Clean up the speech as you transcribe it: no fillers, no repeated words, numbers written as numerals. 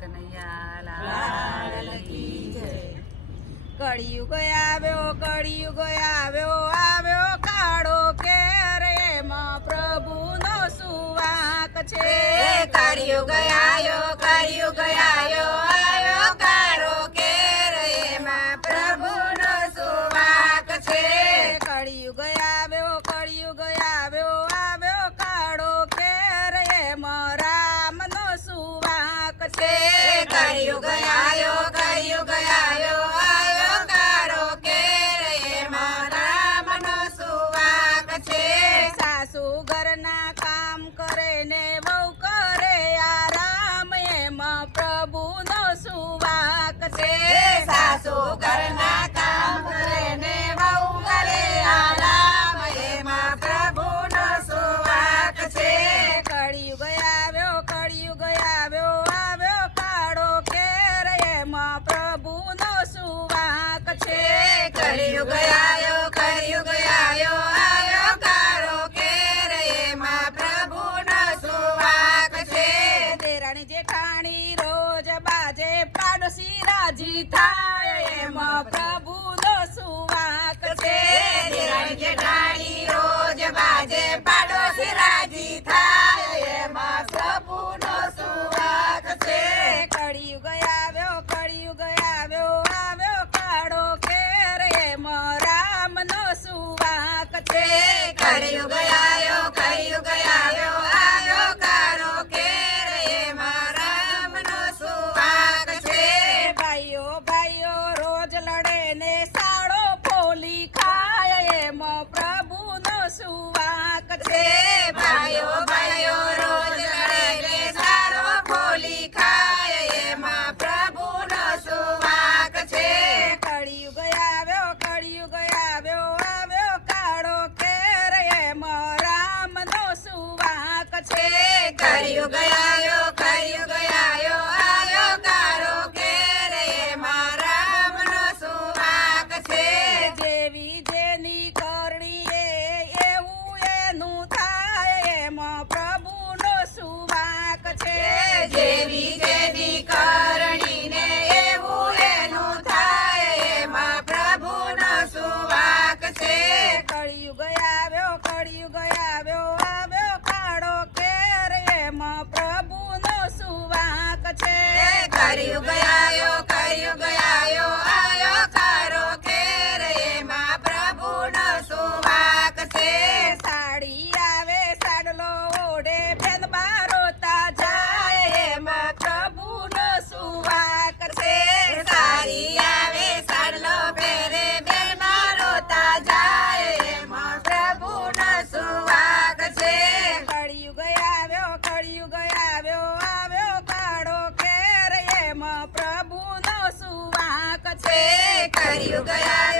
કનૈયા લાલ કી જય। કળિયુગ આવ્યો આવ્યો કાળો કેર એમાં પ્રભુનો સુવાક છે। કળિયુગ આવ્યો કાળો કેર એમાં પ્રભુનો સુવાક છે। કળિયુગ આવ્યો કાળો કેર એમાં રામનો સુવાક છે। કળિયુગ આવ્યો કાળો કેર એમાં રામનો સુવાક છે। સાસુ ઘરના કામ કરે ને વહુ કરે આરામ એમાં પ્રભુનો સુવાક છે। સાસુ ઘરના કામ કરે ને વહુ કરે આરામ એમાં પ્રભુનો સુવાક છે। કળિયુગ આવ્યો કાળો કેર એમાં પ્રભુનો સુવાક છે। કળિયુગ આવ્યો કાળો કેર એમાં પ્રભુનો સુવાક છે। દેરાણી જેઠાણી રોજ બાજે પાડોશી રાજી થાય એમાં પ્રભુનો સુવાક છે। દેરાણી જેઠાણી રોજ બાજે પાડોશી રાજી થાય એમાં પ્રભુનો સુવાક છે। કળિયુગ આવ્યો કાળો કેર એમાં રામનો સુવાક છે। કળિયુગ આવ્યો કાળો કેર એમાં રામનો સુવાક છે। ભાઈઓ રોજ લડે ને સાળો ફોલી ખાય એમાં પ્રભુનો સુવાક છે। ભાઈઓ રોજ લડે ને સારો ફોલી ખાય એમાં પ્રભુનો સુવાક છે। કળિયુગ આવ્યો કાળો કેર એમાં રામનો સુવાક છે। કળિયુગ આવ્યો કાળો કેર એમાં રામનો સુવાક છે। જેવી જેની કરણી એવું એનું થાય એમાં પ્રભુનો સુવાક છે। જેવી જેની કરણી ને એવું એનું થાય એમાં પ્રભુનો સુવાક છે। કળિયુગ આવ્યો કાળો કેર એમાં પ્રભુનો સુવાક છે। કળિયુગ આવ્યો કાળો કેર એમાં પ્રભુનો સુવાક છે। સાડી આવે સાડલો ઓઢે બેન બારોતા જાય એમાં પ્રભુનો સુવાક છે। સારી આવે સાડલો પહેરે બેમાં રોતા જાય એમાં પ્રભુનો સુવાક છે। કળિયુગ આવ્યો કાળો કેર એમાં પ્રભુનો સુવાક છે। કળિયુગ આવ્યો